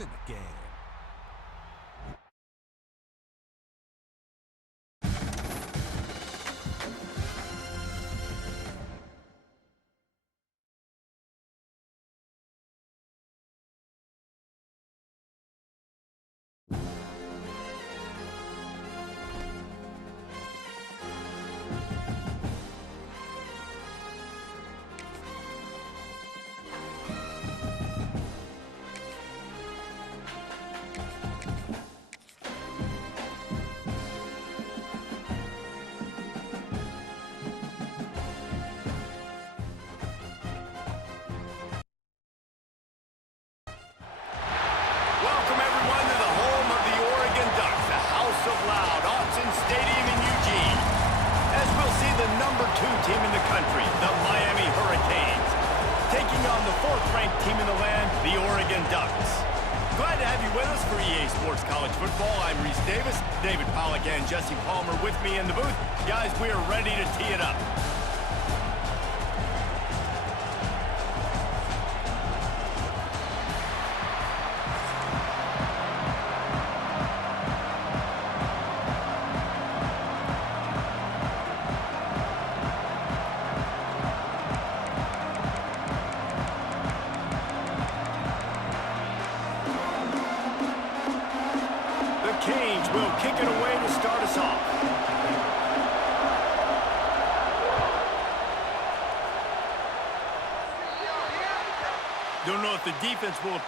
in the game. David Pollack and Jesse Palmer with me in the booth. Guys, we are ready to tee it up. Canes will kick it away to start us off. Don't know if the defense will...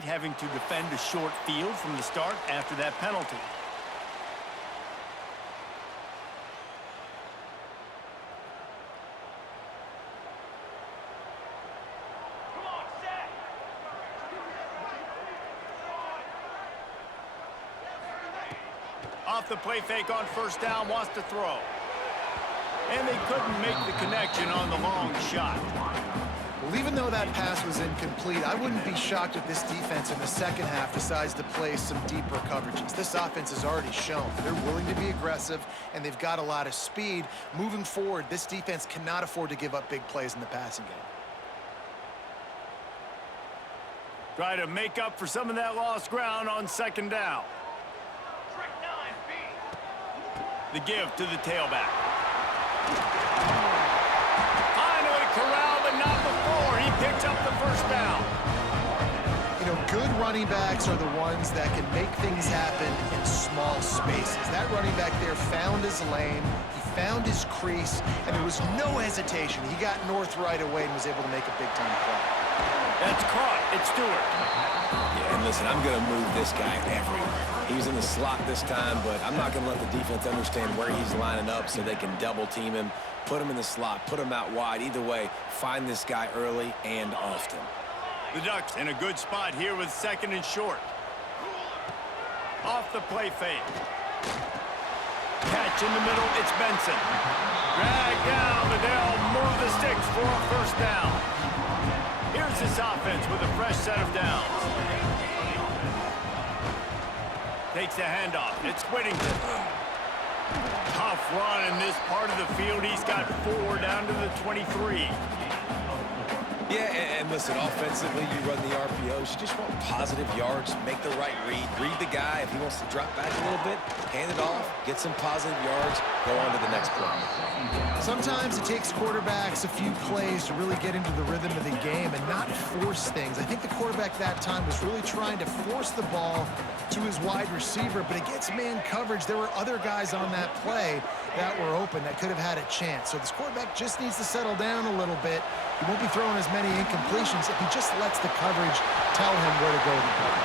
having to defend a short field from the start after that penalty. Off the play fake on first down, wants to throw. And they couldn't make the connection on the long shot. Well, even though that pass was incomplete, I wouldn't be shocked if this defense in the second half decides to play some deeper coverages. This offense has already shown they're willing to be aggressive, and they've got a lot of speed. Moving forward, this defense cannot afford to give up big plays in the passing game. Try to make up for some of that lost ground on second down. The give to the tailback. Finally corralled, but not before. He picks up the first down. You know, good running backs are the ones that can make things happen in small spaces. That running back there found his lane, he found his crease, and there was no hesitation. He got north right away and was able to make a big-time play. That's caught. It's Stewart. Yeah, and listen, I'm going to move this guy everywhere. He was in the slot this time, but I'm not going to let the defense understand where he's lining up so they can double-team him, put him in the slot, put him out wide. Either way, find this guy early and often. The Ducks in a good spot here with second and short. Off the play fake. Catch in the middle, it's Benson. Drag down, but they'll move the sticks for a first down. Here's this offense with a fresh set of downs. Takes the handoff. It's Whittington. Tough run in this part of the field. He's got 4 down to the 23. Yeah, and listen, offensively, you run the RPOs. You just want positive yards, make the right read the guy. If he wants to drop back a little bit, hand it off, get some positive yards, go on to the next play. Sometimes it takes quarterbacks a few plays to really get into the rhythm of the game and not force things. I think the quarterback that time was really trying to force the ball to his wide receiver, but against man coverage, there were other guys on that play that were open that could have had a chance. So this quarterback just needs to settle down a little bit. He won't be throwing as many incompletions if he just lets the coverage tell him where to go with the ball.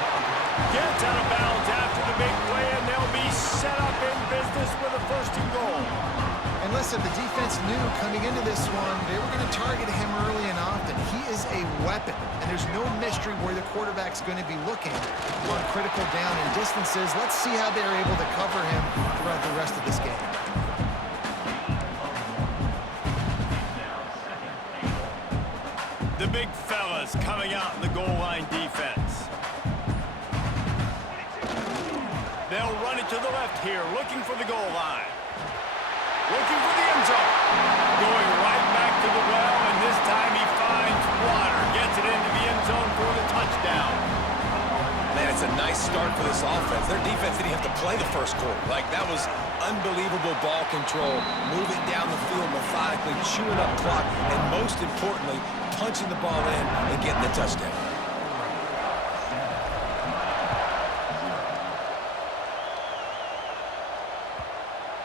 Gets out of bounds after the big play, and they'll be set up in business with a first and goal. And listen, the defense knew coming into this one, they were going to target him early and often. He is a weapon, and there's no mystery where the quarterback's going to be looking on critical down and distances. Let's see how they're able to cover him throughout the rest of this game. The big fellas coming out in the goal line defense. They'll run it to the left here, looking for the goal line. Looking for the end zone. Going right back to the well, and this time he finds water. Gets it into the end zone for the touchdown. Man, it's a nice start for this offense. Their defense didn't have to play the first quarter. Like, that was unbelievable ball control, moving down the field methodically, chewing up clock, and most importantly, punching the ball in and getting the touchdown.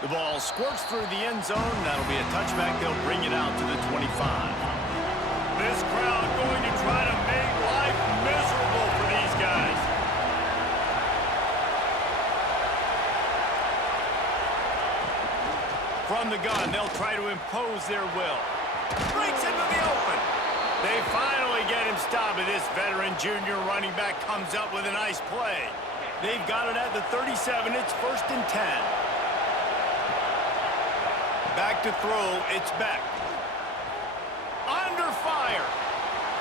The ball squirts through the end zone. That'll be a touchback. They'll bring it out to the 25. This crowd going to try to make life miserable for these guys. From the gun, they'll try to impose their will. Breaks into the open. They finally get him stopped, but this veteran junior running back comes up with a nice play. They've got it at the 37. It's 1st and 10. Back to throw, it's Beck. Under fire.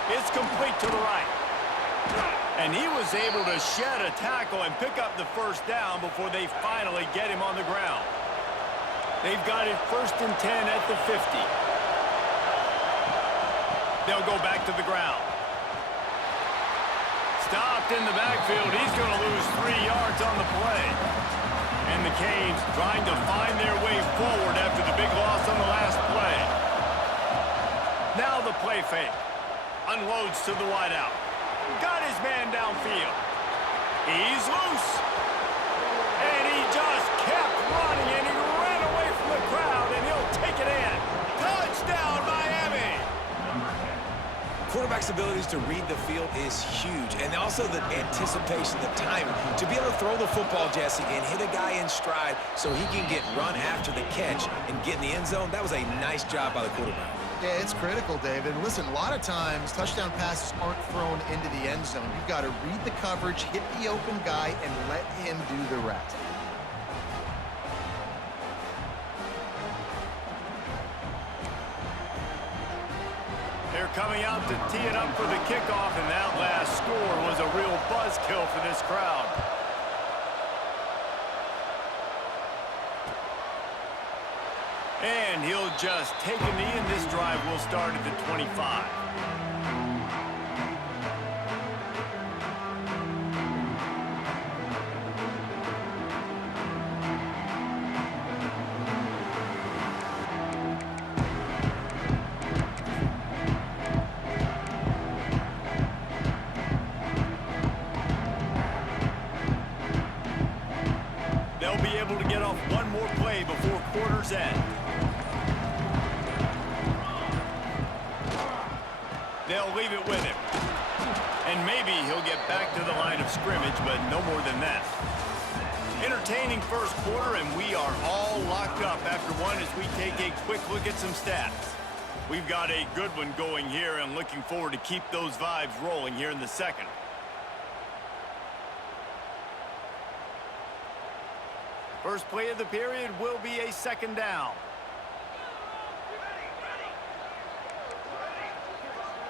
It's complete to the right. And he was able to shed a tackle and pick up the first down before they finally get him on the ground. They've got it 1st and 10 at the 50. They'll go back to the ground. Stopped in the backfield. He's going to lose 3 yards on the play. And the Canes trying to find their way forward after the big loss on the last play. Now the play fake. Unloads to the wideout. Got his man downfield. He's loose. And he just kept running, and he ran away from the crowd, and he'll take it in. Touchdown, Miami! Quarterback's abilities to read the field is huge, and also the anticipation, the timing. To be able to throw the football, Jesse, and hit a guy in stride so he can get run after the catch and get in the end zone, that was a nice job by the quarterback. Yeah, it's critical, David. Listen, a lot of times, touchdown passes aren't thrown into the end zone. You've got to read the coverage, hit the open guy, and let him do the rest. They're coming out to tee it up for the kickoff, and that last score was a real buzzkill for this crowd. And he'll just take a knee, and this drive will start at the 25. They'll be able to get off one more play before quarter's end. They'll leave it with him. And maybe he'll get back to the line of scrimmage, but no more than that. Entertaining first quarter, and we are all locked up after one as we take a quick look at some stats. We've got a good one going here, and looking forward to keep those vibes rolling here in the second. First play of the period will be a 2nd down.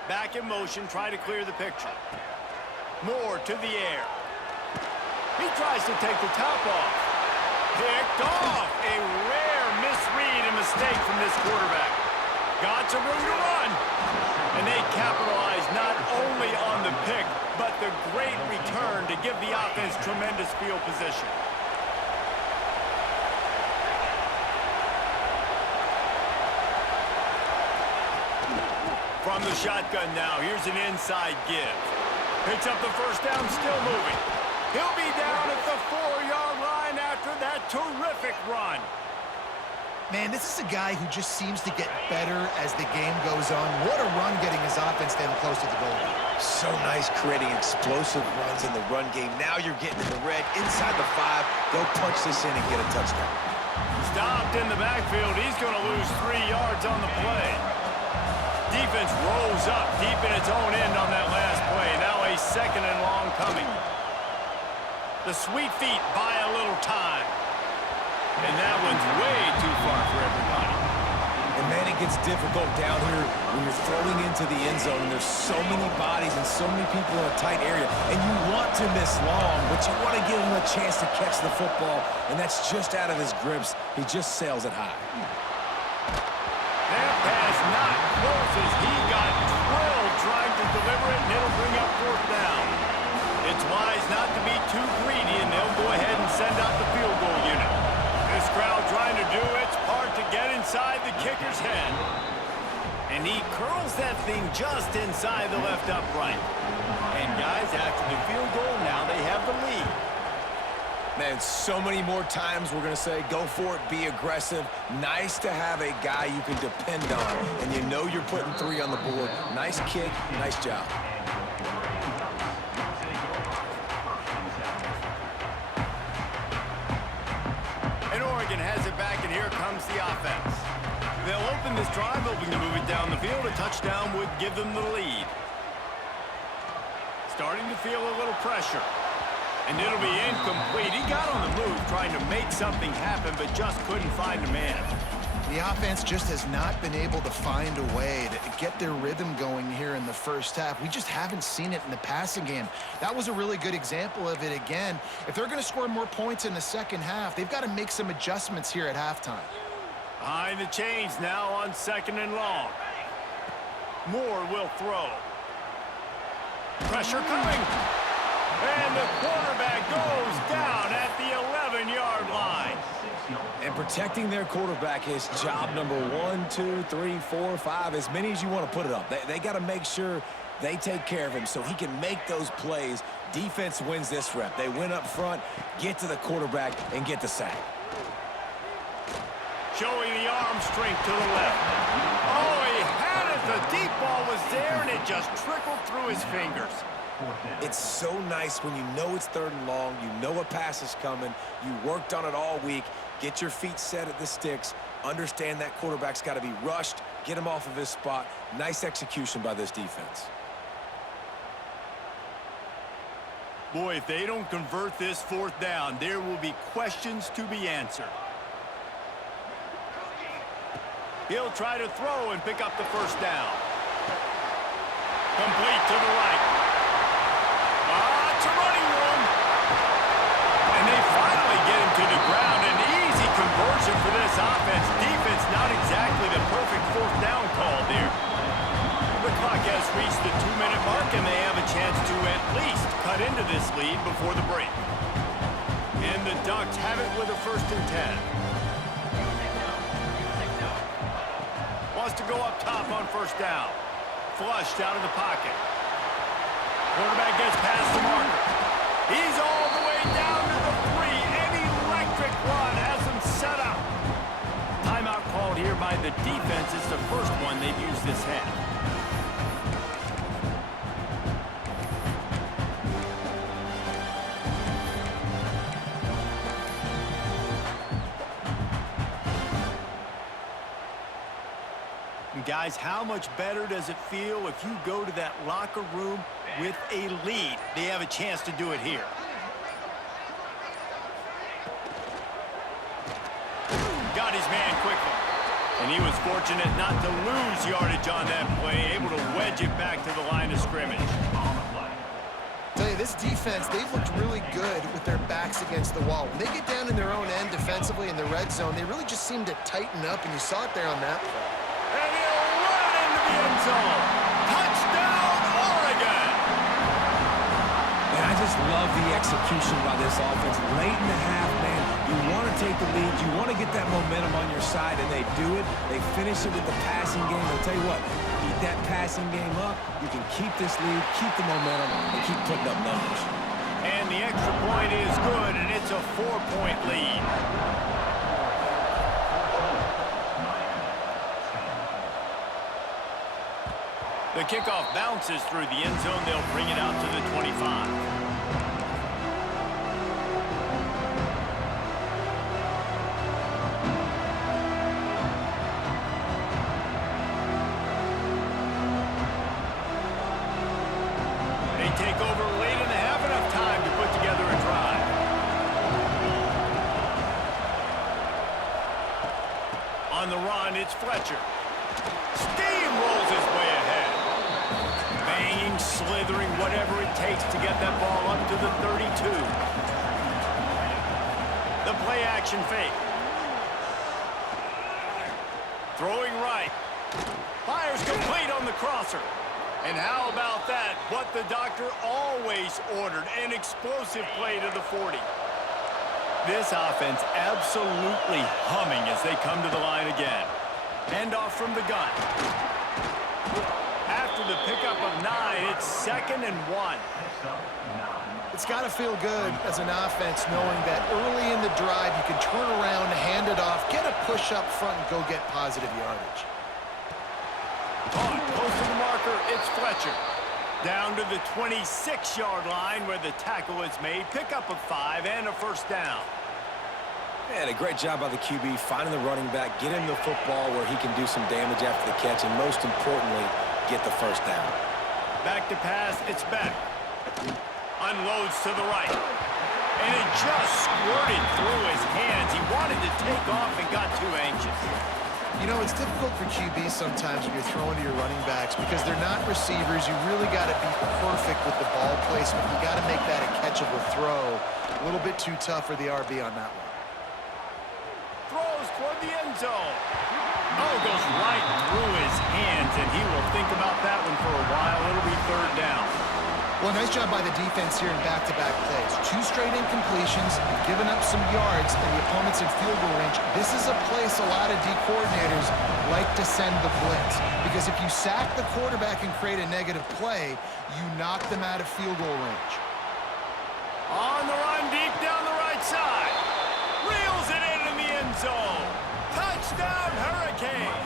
Back in motion, try to clear the picture. Moore to the air. He tries to take the top off. Picked off. A rare misread and mistake from this quarterback. Got some room to run. And they capitalize not only on the pick, but the great return to give the offense tremendous field position. From the shotgun now, here's an inside give. Picks up the first down, still moving. He'll be down at the 4-yard line after that terrific run. Man, this is a guy who just seems to get better as the game goes on. What a run getting his offense down close to the goal line. So nice creating explosive runs in the run game. Now you're getting in the red, inside the 5. They'll punch this in and get a touchdown. Stopped in the backfield. He's going to lose 3 yards on the play. Defense rolls up deep in its own end on that last play. Now a 2nd and long coming. The sweet feet buy a little time. And that one's way too far for everybody. And And, man, it gets difficult down here when you're throwing into the end zone, and there's so many bodies and so many people in a tight area. And you want to miss long, but you want to give him a chance to catch the football, and that's just out of his grips. He just sails it high. That pass not close as he got drilled trying to deliver it, and it'll bring up fourth down. It's wise not to be too greedy, and they'll go ahead and send out the field goal unit. This crowd trying to do its part to get inside the kicker's head. And he curls that thing just inside the left upright. And guys, after the field goal, now they have the lead. Man, so many more times we're going to say, go for it, be aggressive. Nice to have a guy you can depend on, and you know you're putting 3 on the board. Nice kick, nice job. And Oregon has it back, and here comes the offense. They'll open this drive, hoping to move it down the field. A touchdown would give them the lead. Starting to feel a little pressure. And it'll be incomplete. He got on the move trying to make something happen, but just couldn't find a man. The offense just has not been able to find a way to get their rhythm going here in the first half. We just haven't seen it in the passing game. That was a really good example of it again. If they're going to score more points in the second half, they've got to make some adjustments here at halftime. Behind the chains now on 2nd and long. Moore will throw. Pressure coming. And the quarterback goes down at the 11-yard line. And protecting their quarterback is job number 1, 2, 3, 4, 5, as many as you want to put it up. They got to make sure they take care of him so he can make those plays. Defense wins this rep. They win up front, get to the quarterback, and get the sack. Showing the arm strength to the left. Oh, he had it. The deep ball was there, and it just trickled through his fingers. It's so nice when you know it's 3rd and long, you know a pass is coming, you worked on it all week, get your feet set at the sticks, understand that quarterback's got to be rushed, get him off of his spot. Nice execution by this defense. Boy, if they don't convert this 4th down, there will be questions to be answered. He'll try to throw and pick up the 1st down. Complete to the right. It's a running room. And they finally get him to the ground. An easy conversion for this offense. Defense not exactly the perfect 4th down call there. The clock has reached the 2-minute mark, and they have a chance to at least cut into this lead before the break. And the Ducks have it with a 1st and 10. Wants to go up top on 1st down. Flushed out of the pocket. Quarterback gets past the marker. He's all the way down to the 3. An electric run has him set up. Timeout called here by the defense. It's the first one they've used this half. Guys, how much better does it feel if you go to that locker room with a lead? They have a chance to do it here. Got his man quickly. And he was fortunate not to lose yardage on that play, able to wedge it back to the line of scrimmage. Tell you, this defense, they've looked really good with their backs against the wall. When they get down in their own end defensively in the red zone, they really just seem to tighten up, and you saw it there on that play. And he'll run into the end zone. Touchdown, Oregon! And I just love the execution by this offense. Late in the half, man, you want to take the lead. You want to get that momentum on your side, and they do it. They finish it with the passing game. I'll tell you what, keep that passing game up. You can keep this lead, keep the momentum, and keep putting up numbers. And the extra point is good, and it's a 4-point lead. The kickoff bounces through the end zone. They'll bring it out to the 25. They take over late in the half, enough time to put together a drive. On the run, run, it's Fletcher. Steamrolls his way ahead. Banging, slithering, whatever it takes to get that ball up to the 32. The play action fake. Throwing right. Fires complete on the crosser. And how about that? What the doctor always ordered, an explosive play to the 40. This offense absolutely humming as they come to the line again. Handoff from the gun. After the pickup of 9, it's 2nd and 1. It's got to feel good as an offense knowing that early in the drive you can turn around, hand it off, get a push up front, and go get positive yardage. Caught close to the marker, it's Fletcher. Down to the 26-yard line where the tackle is made. Pickup of 5 and a first down. Man, a great job by the QB finding the running back, get him the football where he can do some damage after the catch, and most importantly, get the first down. Back to pass, it's Beck. Unloads to the right. And it just squirted through his hands. He wanted to take off and got too anxious. You know, it's difficult for QBs sometimes when you're throwing to your running backs because they're not receivers. You really got to be perfect with the ball placement. You got to make that a catchable throw. A little bit too tough for the RB on that one. Throws toward the end zone. Oh, goes right through his hands, and he will think about that one for a while. It'll be 3rd down. Well, nice job by the defense here in back-to-back plays. 2 straight incompletions, giving up some yards, and the opponent's in field goal range. This is a place a lot of D coordinators like to send the blitz, because if you sack the quarterback and create a negative play, you knock them out of field goal range. On the run, deep down the right side. Reels it into the end zone. Touchdown, Hurricanes.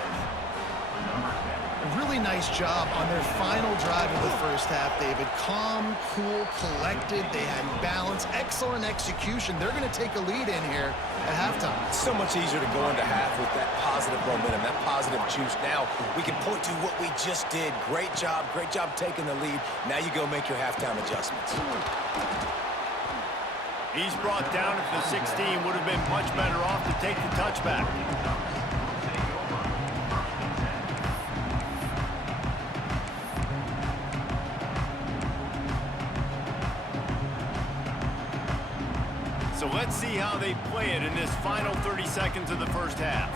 A really nice job on their final drive of the first half, David. Calm, cool, collected. They had balance, excellent execution. They're going to take a lead in here at halftime. It's so much easier to go into half with that positive momentum, that positive juice. Now we can point to what we just did. Great job taking the lead. Now you go make your halftime adjustments. He's brought down at the 16. Would have been much better off to take the touchback. So let's see how they play it in this final 30 seconds of the first half.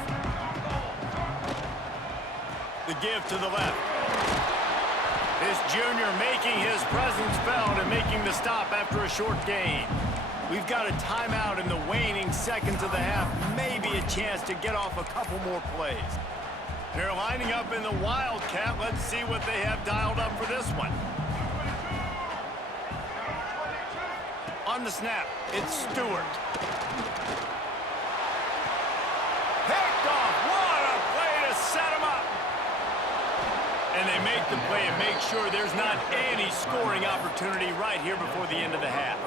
The give to the left. This junior making his presence felt and making the stop after a short gain. We've got a timeout in the waning seconds of the half. Maybe a chance to get off a couple more plays. They're lining up in the Wildcat. Let's see what they have dialed up for this one. On the snap, it's Stewart. Picked off. What a play to set him up. And they make the play and make sure there's not any scoring opportunity right here before the end of the half.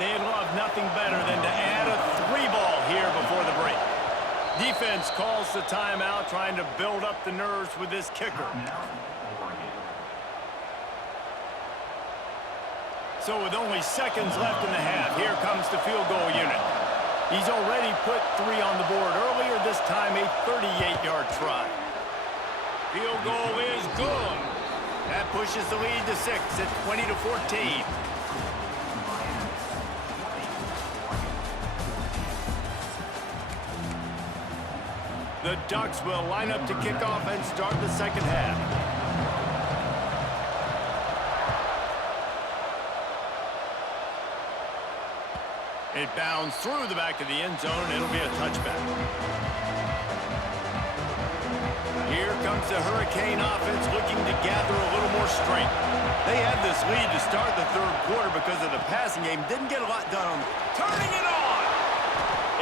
They'd love nothing better than to add a 3-ball here before the break. Defense calls the timeout, trying to build up the nerves with this kicker. So with only seconds left in the half, here comes the field goal unit. He's already put 3 on the board earlier, this time a 38-yard try. Field goal is good. That pushes the lead to 6 at 20-14. The Ducks will line up to kick off and start the second half. It bounds through the back of the end zone, and it'll be a touchback. Here comes the Hurricane offense looking to gather a little more strength. They had this lead to start the third quarter because of the passing game. Didn't get a lot done on turning it on.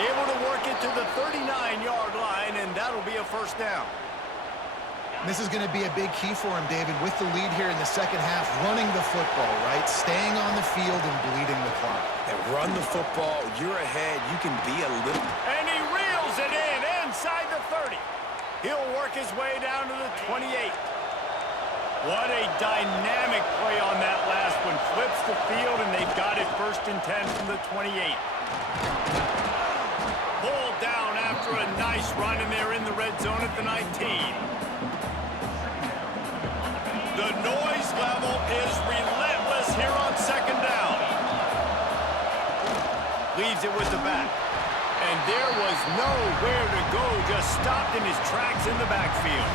Able to work it to the 39-yard line, and that'll be a first down. This is going to be a big key for him, David, with the lead here in the second half, running the football, right? Staying on the field and bleeding the clock. And run the football. You're ahead. You can be a little... And he reels it in inside the 30. He'll work his way down to the 28. What a dynamic play on that last one. Flips the field, and they've got it 1st and 10 from the 28. Pulled down after for a nice run, and they're in the red zone at the 19. The noise level is relentless here on second down. Leaves it with the back. And there was nowhere to go, just stopped in his tracks in the backfield.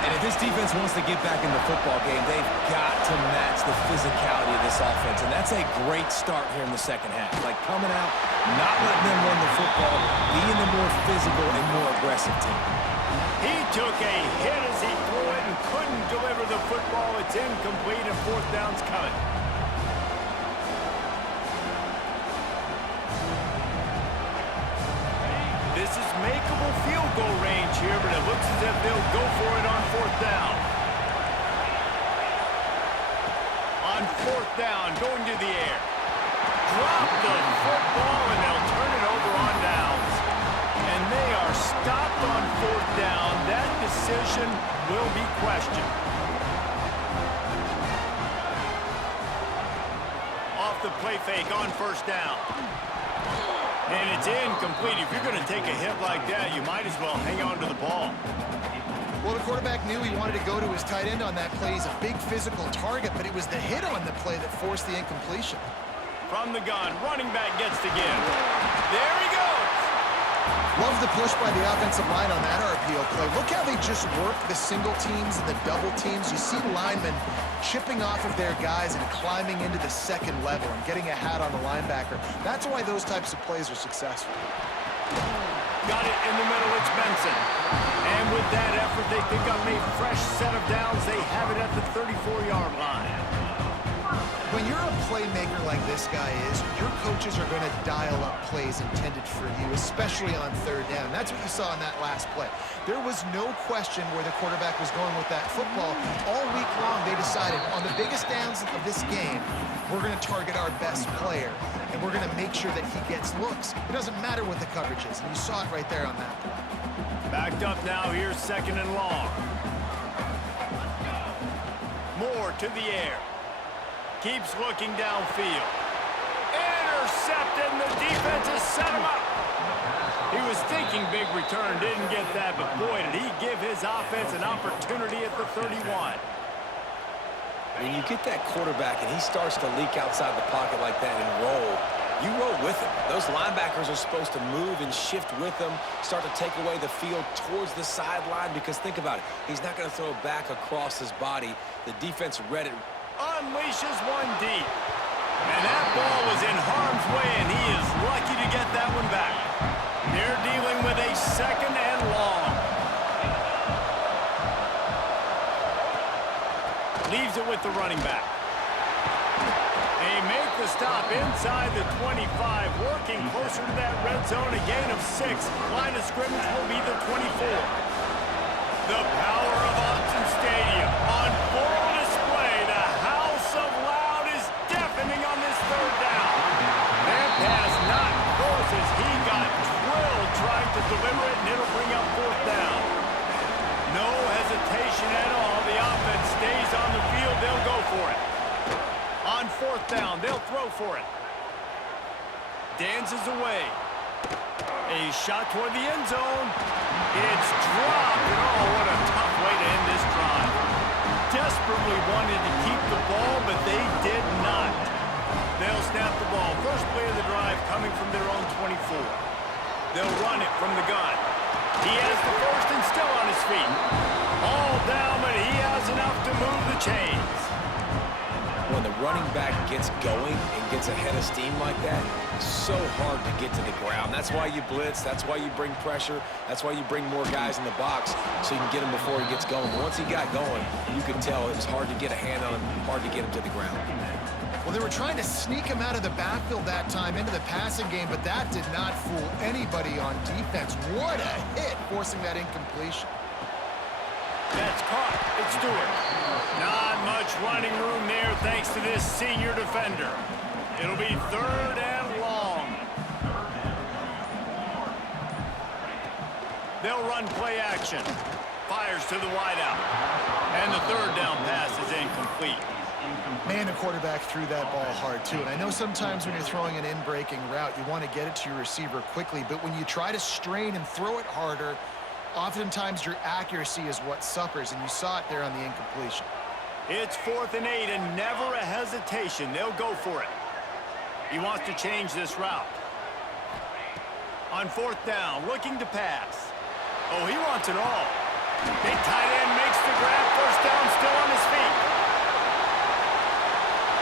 And if this defense wants to get back in the football game, they've got to match the physicality of this offense. And that's a great start here in the second half. Like coming out, not letting them run the football, being the more physical and more aggressive team. He took a hit as he threw it and couldn't deliver the football. It's incomplete and fourth down's coming. This is makeable field goal range here, but it looks as if they'll go for it on fourth down. On fourth down, going to the air. Drop the football, and they'll turn it over on downs. And they are stopped on fourth down. That decision will be questioned. Off the play fake on first down. And it's incomplete. If you're going to take a hit like that, you might as well hang on to the ball. Well, the quarterback knew he wanted to go to his tight end on that play. He's a big physical target, but it was the hit on the play that forced the incompletion. From the gun, running back gets the give. There he goes. Love the push by the offensive line on that RPO play. Look how they just work the single teams and the double teams. You see linemen chipping off of their guys and climbing into the second level and getting a hat on the linebacker. That's why those types of plays are successful. Got it in the middle, it's Benson. And with that effort, they pick up a fresh set of downs. They have it at the 34-yard line. When you're a playmaker like this guy is, your coaches are going to dial up plays intended for you, especially on third down. That's what you saw in that last play. There was no question where the quarterback was going with that football. All week long, they decided on the biggest downs of this game, we're going to target our best player, and we're going to make sure that he gets looks. It doesn't matter what the coverage is, and you saw it right there on that play. Backed up now, here's second and long. Moore to the air. Keeps looking downfield. Intercepted, and the defense has set him up. He was thinking big return, didn't get that, but boy, did he give his offense an opportunity at the 31. When you get that quarterback and he starts to leak outside the pocket like that and roll, you roll with him. Those linebackers are supposed to move and shift with him, start to take away the field towards the sideline, because think about it, he's not going to throw it back across his body. The defense read it. Unleashes one deep. And that ball was in harm's way, and he is lucky to get that one back. They're dealing with a second and long. Leaves it with the running back. They make the stop inside the 25, working closer to that red zone, a gain of 6. Line of scrimmage will be the 24. The power of Autzen Stadium on full display. The house of loud is deafening on this third down. That pass not close as he got drilled trying to deliver it, and it'll bring up fourth down. No hesitation at all. The offense stays on the field. They'll go for it. On fourth down, they'll throw for it. Dances away. A shot toward the end zone. It's dropped. And oh, what a tough way to end this drive. Desperately wanted to keep the ball, but they did not. They'll snap the ball. First play of the drive coming from their own 24. They'll run it from the gun. He has the first and still on his feet. All down, but he has enough to move the chains. When the running back gets going and gets ahead of steam like that, so hard to get to the ground. That's why you blitz. That's why you bring pressure. That's why you bring more guys in the box so you can get him before he gets going. But once he got going, you could tell it was hard to get a hand on him, hard to get him to the ground. Well, they were trying to sneak him out of the backfield that time into the passing game, but that did not fool anybody on defense. What a hit, forcing that incompletion. That's caught. It's Stewart. Not much running room there thanks to this senior defender. It'll be third and long. They'll run play action. Fires to the wideout. And the third down pass is incomplete. Man, the quarterback threw that ball hard, too. And I know sometimes when you're throwing an in-breaking route, you want to get it to your receiver quickly. But when you try to strain and throw it harder, oftentimes your accuracy is what suffers. And you saw it there on the incompletion. It's 4th and 8 and never a hesitation. They'll go for it. He wants to change this route. On 4th down, looking to pass. Oh, he wants it all. Big tight end makes the grab. First down, still on his feet.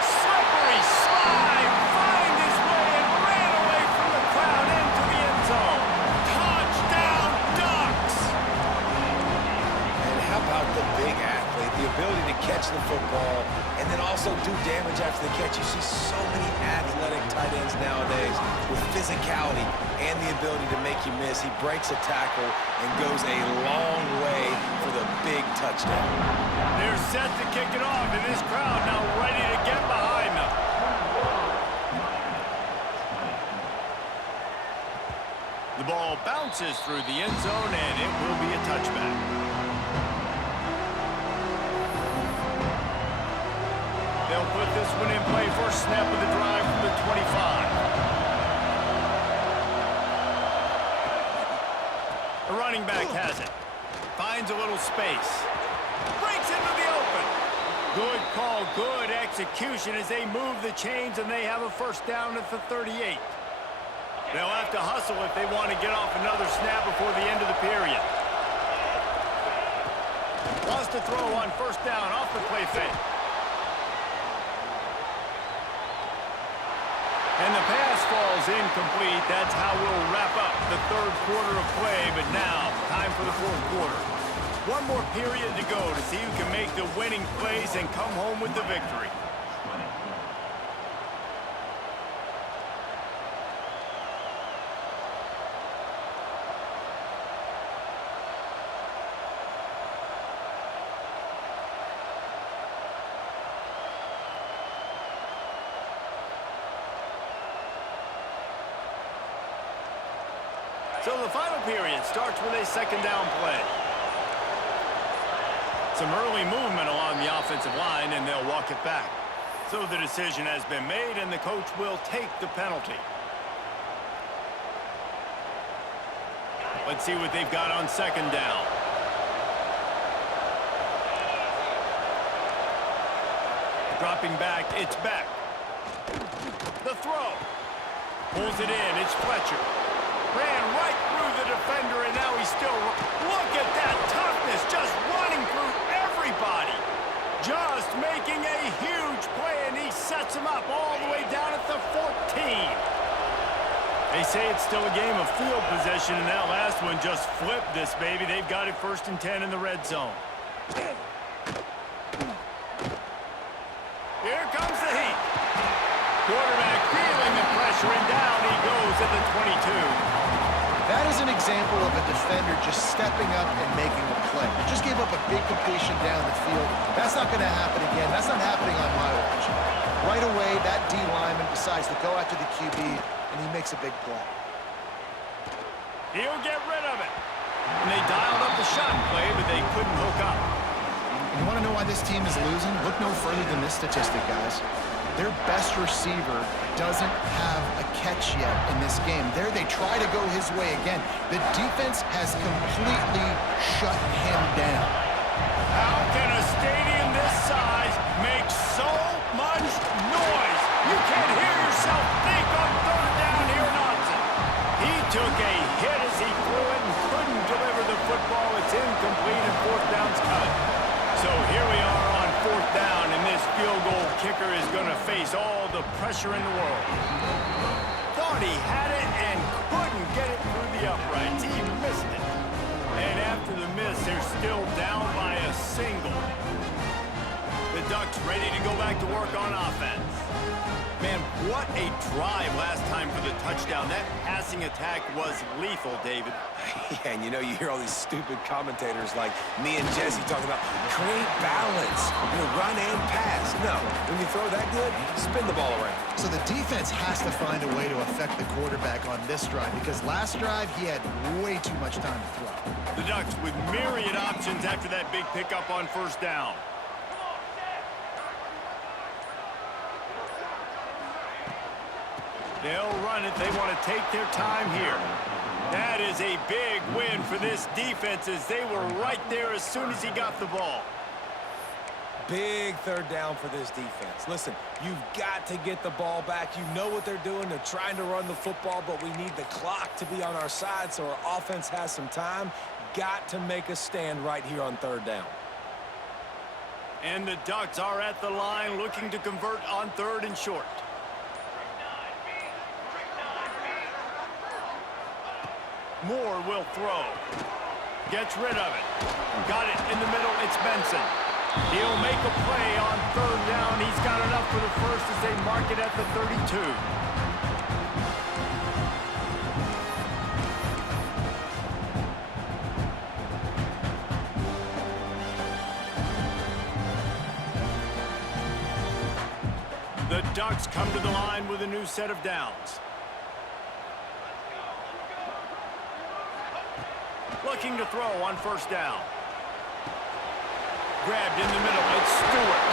Slippery slide. Find his way and ran away from the crowd into the end zone. Touchdown, Ducks! And how about the big athlete? The ability to catch the football and then also do damage after the catch. You see so many athletic tight ends nowadays with physicality and the ability to make you miss. He breaks a tackle and goes a long way for the big touchdown. They're set to kick it off, and this crowd now ready to get behind them. The ball bounces through the end zone, and it will be a touchback. They'll put this one in play. First snap of the drive from the 25. The running back has it. Finds a little space. Breaks into the open. Good call, good execution as they move the chains and they have a first down at the 38. They'll have to hustle if they want to get off another snap before the end of the period. Wants to throw on first down off the play fake. And the pass falls incomplete. That's how we'll wrap up the third quarter of play. But now, time for the fourth quarter. One more period to go to see who can make the winning plays and come home with the victory. So the final period starts with a second down play. Some early movement along the offensive line, and they'll walk it back. So the decision has been made, and the coach will take the penalty. Let's see what they've got on second down. Dropping back, it's back. The throw. Pulls it in, it's Fletcher. Ran right through the defender, and now he's still... Look at that toughness, just running through everybody. Just making a huge play, and he sets him up all the way down at the 14. They say it's still a game of field possession, and that last one just flipped this baby. They've got it 1st and 10 in the red zone. Here comes the heat. Quarterback feeling the pressure, and down he goes at the 22. That is an example of a defender just stepping up and making a play. Just gave up a big completion down the field. That's not going to happen again. That's not happening on my watch. Right away, that D lineman decides to go after the QB, and he makes a big play. He'll get rid of it. And they dialed up the shot play, but they couldn't hook up. You want to know why this team is losing? Look no further than this statistic, guys. Their best receiver doesn't have a catch yet in this game. There they try to go his way again. The defense has completely shut him down. How can a stadium this size make so much noise? You can't hear yourself think on third down here, Notson. He took a hit as he threw it and couldn't deliver the football. It's incomplete and fourth down's cut. So here we are on fourth down, and this field goal kicker is going to face all the pressure in the world. Thought he had it and couldn't get it through the uprights. He missed it. And after the miss, they're still down by a single. The Ducks ready to go back to work on offense. Man, what a drive last time for the touchdown. That passing attack was lethal, David. Yeah, and you know, you hear all these stupid commentators like me and Jesse talking about create balance, run and pass. No, when you throw that good, spin the ball around. So the defense has to find a way to affect the quarterback on this drive because last drive he had way too much time to throw. The Ducks with myriad options after that big pickup on first down. They'll run it. They want to take their time here. That is a big win for this defense as they were right there as soon as he got the ball. Big third down for this defense. Listen, you've got to get the ball back. You know what they're doing. They're trying to run the football, but we need the clock to be on our side so our offense has some time. Got to make a stand right here on third down. And the Ducks are at the line looking to convert on 3rd and short. Moore will throw. Gets rid of it. Got it in the middle. It's Benson. He'll make a play on 3rd down. He's got enough for the first as they mark it at the 32. The Ducks come to the line with a new set of downs. Looking to throw on 1st down. Grabbed in the middle. It's Stewart.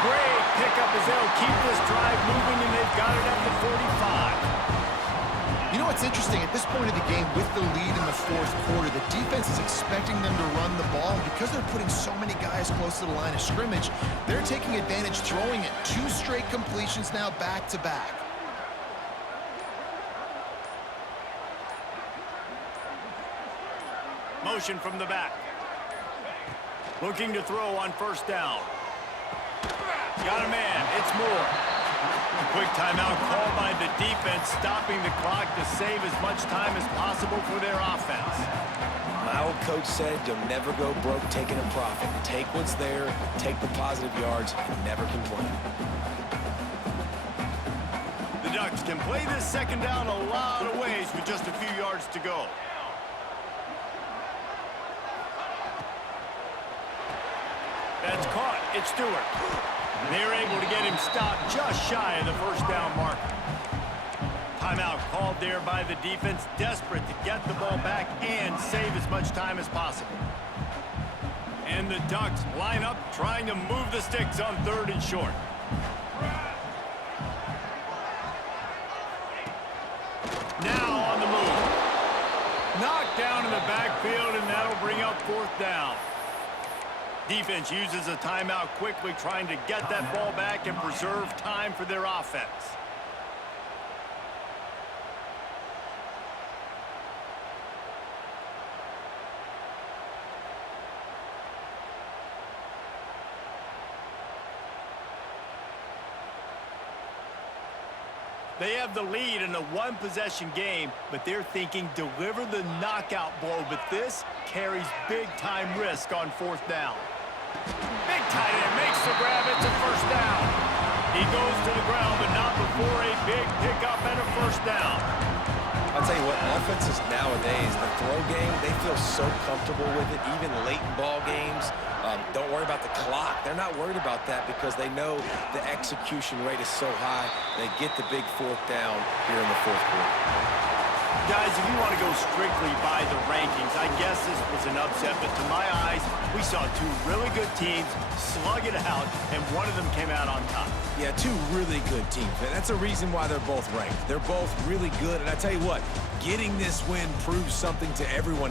Great pickup as they'll keep this drive moving, and they've got it at the 45. You know what's interesting? At this point of the game, with the lead in the 4th quarter, the defense is expecting them to run the ball. And because they're putting so many guys close to the line of scrimmage, they're taking advantage throwing it. 2 straight completions now back-to-back. Motion from the back. Looking to throw on 1st down. Got a man. It's Moore. Quick timeout called by the defense, stopping the clock to save as much time as possible for their offense. My old coach said you'll never go broke taking a profit. Take what's there, take the positive yards, and never complain. The Ducks can play this 2nd down a lot of ways with just a few yards to go. That's caught. It's Stewart. They're able to get him stopped just shy of the 1st down marker. Timeout called there by the defense, desperate to get the ball back and save as much time as possible. And the Ducks line up, trying to move the sticks on 3rd and short. Now on the move. Knocked down in the backfield, and that'll bring up 4th down. Defense uses a timeout quickly, trying to get that ball back and preserve time for their offense. They have the lead in a 1-possession game, but they're thinking deliver the knockout blow, but this carries big-time risk on 4th down. Big tight end makes the grab. It's a 1st down. He goes to the ground, but not before a big pickup and a 1st down. I'll tell you what, offenses nowadays, the throw game, they feel so comfortable with it, even late in ball games. Don't worry about the clock. They're not worried about that because they know the execution rate is so high. They get the big 4th down here in the 4th quarter. Guys, if you want to go strictly by the rankings, I guess this was an upset, but to my eyes, we saw 2 really good teams slug it out, and one of them came out on top. Yeah, 2 really good teams, man. That's a reason why they're both ranked. They're both really good, and I tell you what, getting this win proves something to everyone